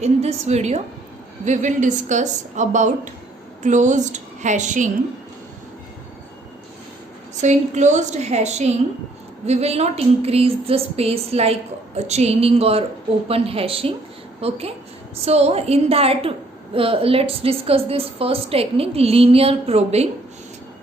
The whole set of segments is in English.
In this video, we will discuss about closed hashing. So in closed hashing, we will not increase the space like chaining or open hashing. Okay. So in that, let's discuss this first technique, linear probing.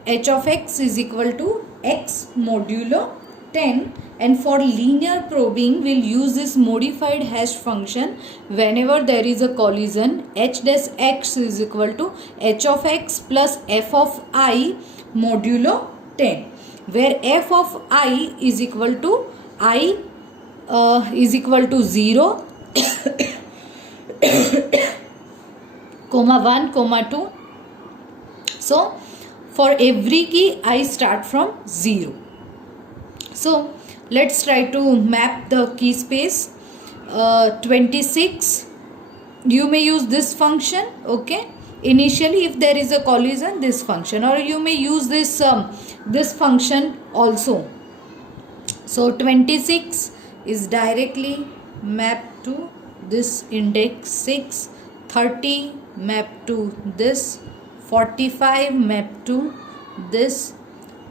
H of x is equal to x modulo 10, and for linear probing we'll use this modified hash function whenever there is a collision. H dash x is equal to h of x plus f of I modulo 10, where f of I is equal to I is equal to 0 comma 1 comma 2. So for every key I start from 0. So let's try to map the key space. 26, you may use this function. Okay, initially if there is a collision, this function, or you may use this function also. So 26 is directly mapped to this index 6, 30 mapped to this, 45 mapped to this,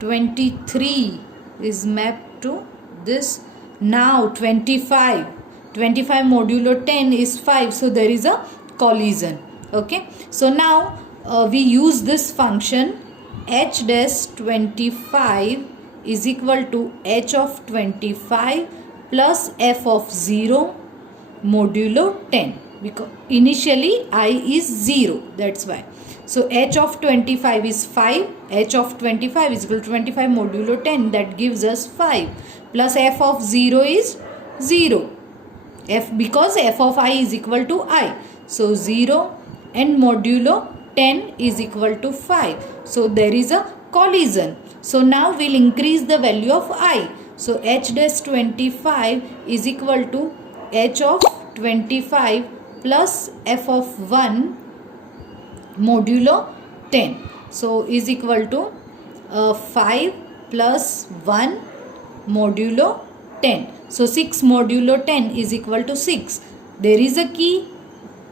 23 is mapped to this. Now 25 modulo 10 is 5, so there is a collision. Okay, so now we use this function h dash 25 is equal to h of 25 plus f of 0 modulo 10, because initially I is 0, that's why. So h of 25 is 5, h of 25 is equal to 25 modulo 10, that gives us 5, plus f of 0 is 0, because f of I is equal to I, so 0 and modulo 10 is equal to 5, so there is a collision. So now we'll increase the value of I, so h dash 25 is equal to h of 25 plus f of 1 modulo 10, so is equal to 5 plus 1 modulo 10, so 6 modulo 10 is equal to 6. There is a key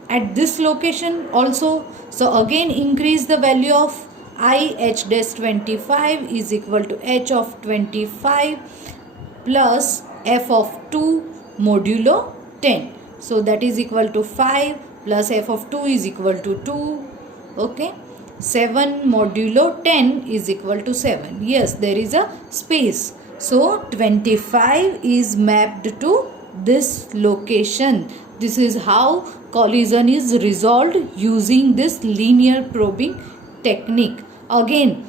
at this location also, so again increase the value of I. H dash 25 is equal to h of 25 plus f of 2 modulo 10, so that is equal to 5 plus f of 2 is equal to 2. Okay, 7 modulo 10 is equal to 7. Yes, there is a space. So 25 is mapped to this location. This is how collision is resolved using this linear probing technique. Again,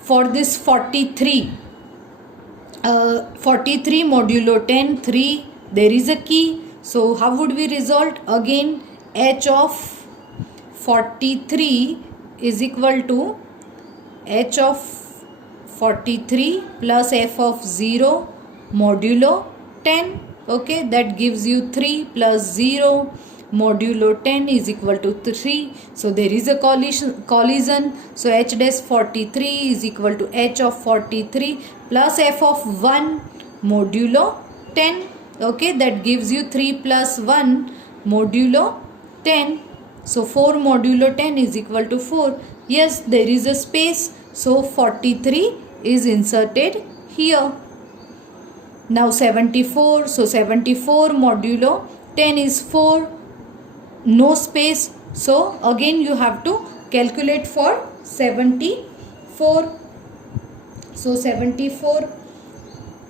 for this 43 modulo 10 3, there is a key. So how would we resolve? Again, h of 43 is equal to h of 43 plus f of 0 modulo 10. Okay, that gives you 3 plus 0 modulo 10 is equal to 3. So there is a collision. So h dash 43 is equal to h of 43 plus f of 1 modulo 10. Okay, that gives you 3 plus 1 modulo 10. So 4 modulo 10 is equal to 4. Yes, there is a space. So 43 is inserted here. Now 74. So 74 modulo 10 is 4. No space. So again you have to calculate for 74. So 74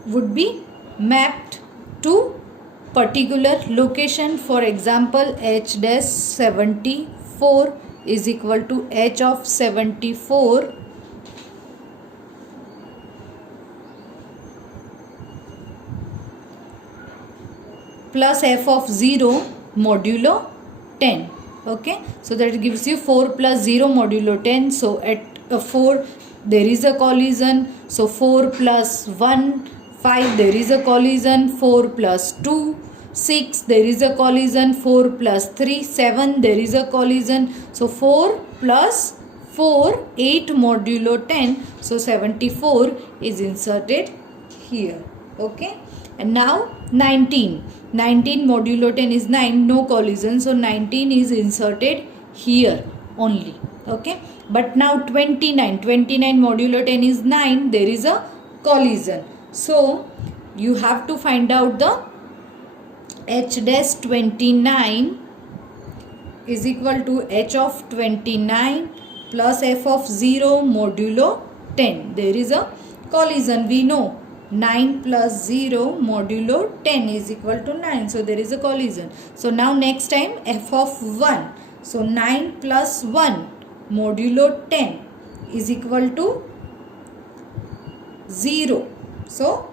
would be mapped to particular location. For example, h dash 74 is equal to h of 74 plus f of 0 modulo 10. Okay, so that gives you 4 plus 0 modulo 10. So at 4 there is a collision. So 4 plus 1 5, there is a collision. 4 plus 2 6, there is a collision. 4 plus 3 7, there is a collision. So 4 plus 4 8 modulo 10. So 74 is inserted here. Okay, And now 19 modulo 10 is 9, no collision, so 19 is inserted here only. Okay, but now 29 modulo 10 is 9, there is a collision. So you have to find out the h dash 29 is equal to h of 29 plus f of 0 modulo 10. There is a collision, we know 9 plus 0 modulo 10 is equal to 9, so there is a collision. So now next time f of 1, so 9 plus 1 modulo 10 is equal to 0, so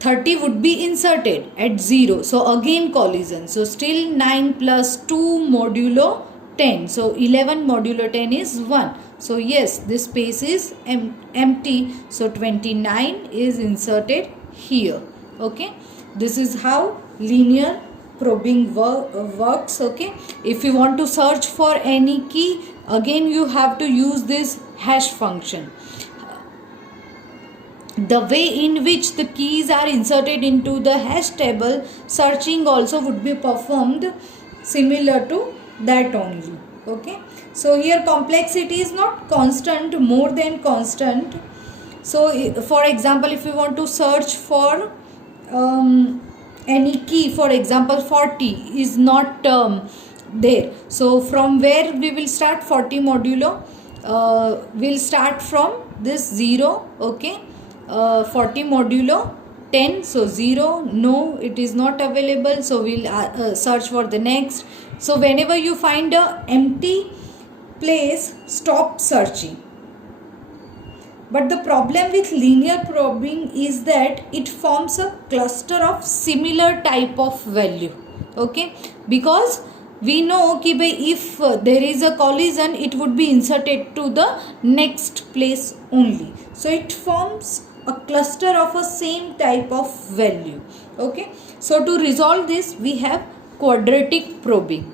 30 would be inserted at 0, so again collision. So still 9 plus 2 modulo 10, so 11 modulo 10 is 1. So yes, this space is empty, so 29 is inserted here. Okay, this is how linear probing works. Okay, if you want to search for any key, again you have to use this hash function. The way in which the keys are inserted into the hash table, searching also would be performed similar to that only. Okay, so here complexity is not constant, more than constant. So for example, if you want to search for any key, for example 40 is not there, so from where we will start? 40 modulo will start from this 0. Okay, 40 modulo 10, so 0, no, it is not available, so we'll search for the next. So whenever you find a empty place, stop searching. But the problem with linear probing is that it forms a cluster of similar type of value. Okay, because we know कि if there is a collision, it would be inserted to the next place only. So it forms a cluster of a same type of value. Okay, so to resolve this, we have quadratic probing.